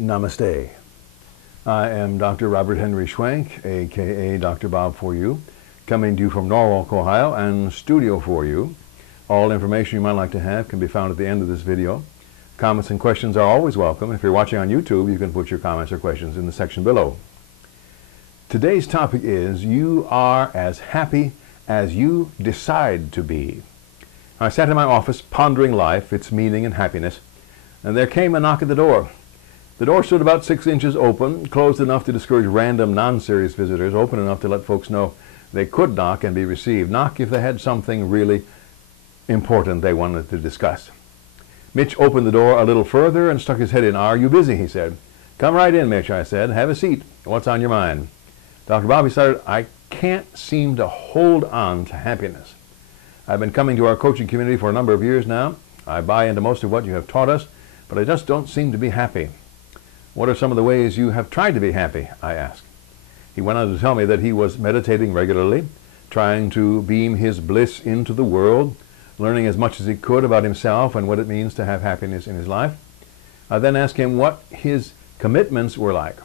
Namaste. I am Dr. Robert Henry Schwenk, aka Dr. Bob for You, coming to you from Norwalk, Ohio, and studio for you. All information you might like to have can be found at the end of this video. Comments and questions are always welcome. If you're watching on YouTube, you can put your comments or questions in the section below. Today's topic is, you are as happy as you decide to be. I sat in my office pondering life, its meaning and happiness, and there came a knock at the door. The door stood about 6 inches open, closed enough to discourage random, non-serious visitors, open enough to let folks know they could knock and be received. Knock if they had something really important they wanted to discuss. Mitch opened the door a little further and stuck his head in. "Are you busy?" he said. "Come right in, Mitch," I said. "Have a seat. What's on your mind?" Dr. Bobby started, "I can't seem to hold on to happiness. I've been coming to our coaching community for a number of years now. I buy into most of what you have taught us, but I just don't seem to be happy." "What are some of the ways you have tried to be happy?" I asked. He went on to tell me that he was meditating regularly, trying to beam his bliss into the world, learning as much as he could about himself and what it means to have happiness in his life. I then asked him what his commitments were like.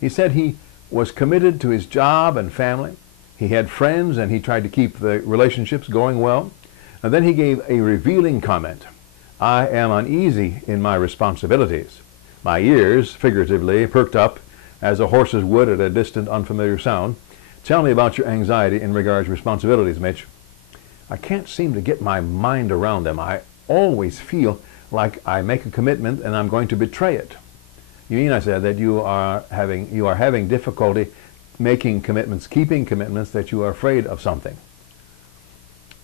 He said he was committed to his job and family. He had friends and he tried to keep the relationships going well. And then he gave a revealing comment. "I am uneasy in my responsibilities. My ears, figuratively, perked up as a horse's would at a distant, unfamiliar sound. Tell me about your anxiety in regards to responsibilities, Mitch." "I can't seem to get my mind around them. I always feel like I make a commitment and I'm going to betray it." "You mean," I said, "that you are having difficulty making commitments, keeping commitments, that you are afraid of something?"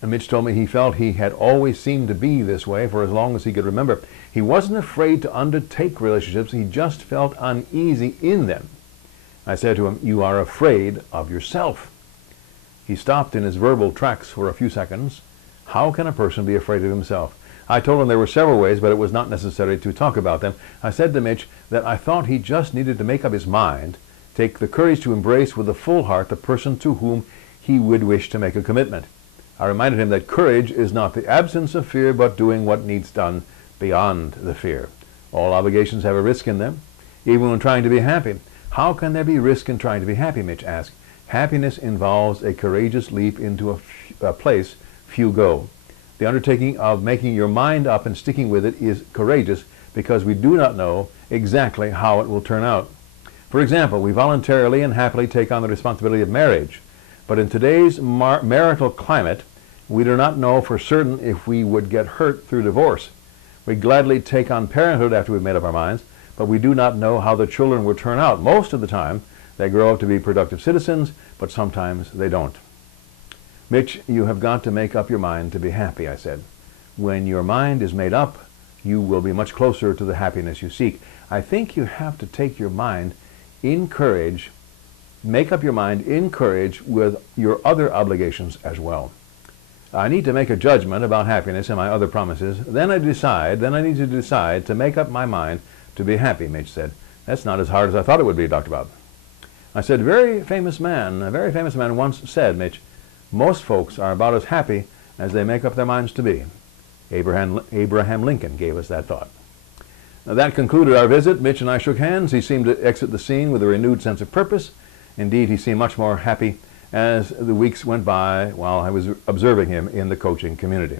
And Mitch told me he felt he had always seemed to be this way for as long as he could remember. He wasn't afraid to undertake relationships, he just felt uneasy in them. I said to him, "You are afraid of yourself." He stopped in his verbal tracks for a few seconds. How can a person be afraid of himself? I told him there were several ways, but it was not necessary to talk about them. I said to Mitch that I thought he just needed to make up his mind, take the courage to embrace with a full heart the person to whom he would wish to make a commitment. I reminded him that courage is not the absence of fear, but doing what needs done beyond the fear. All obligations have a risk in them, even when trying to be happy. "How can there be risk in trying to be happy?" Mitch asked. "Happiness involves a courageous leap into a place few go. The undertaking of making your mind up and sticking with it is courageous because we do not know exactly how it will turn out. For example, we voluntarily and happily take on the responsibility of marriage. But in today's marital climate, we do not know for certain if we would get hurt through divorce. We gladly take on parenthood after we've made up our minds, but we do not know how the children will turn out. Most of the time, they grow up to be productive citizens, but sometimes they don't." "Mitch, you have got to make up your mind to be happy," I said. "When your mind is made up, you will be much closer to the happiness you seek. I think you have to take your mind in courage, make up your mind in courage with your other obligations as well. I need to make a judgment about happiness and my other promises. Then I need to decide to make up my mind to be happy," Mitch said. "That's not as hard as I thought it would be, Dr. Bob." I said, a very famous man once said, Mitch, "Most folks are about as happy as they make up their minds to be." Abraham Lincoln gave us that thought. Now, that concluded our visit. Mitch and I shook hands. He seemed to exit the scene with a renewed sense of purpose. Indeed, he seemed much more happy as the weeks went by while I was observing him in the coaching community.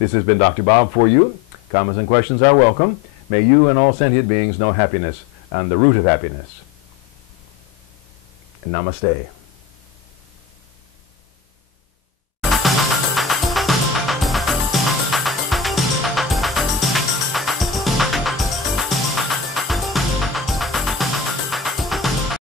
This has been Dr. Bob for you. Comments and questions are welcome. May you and all sentient beings know happiness and the root of happiness. Namaste.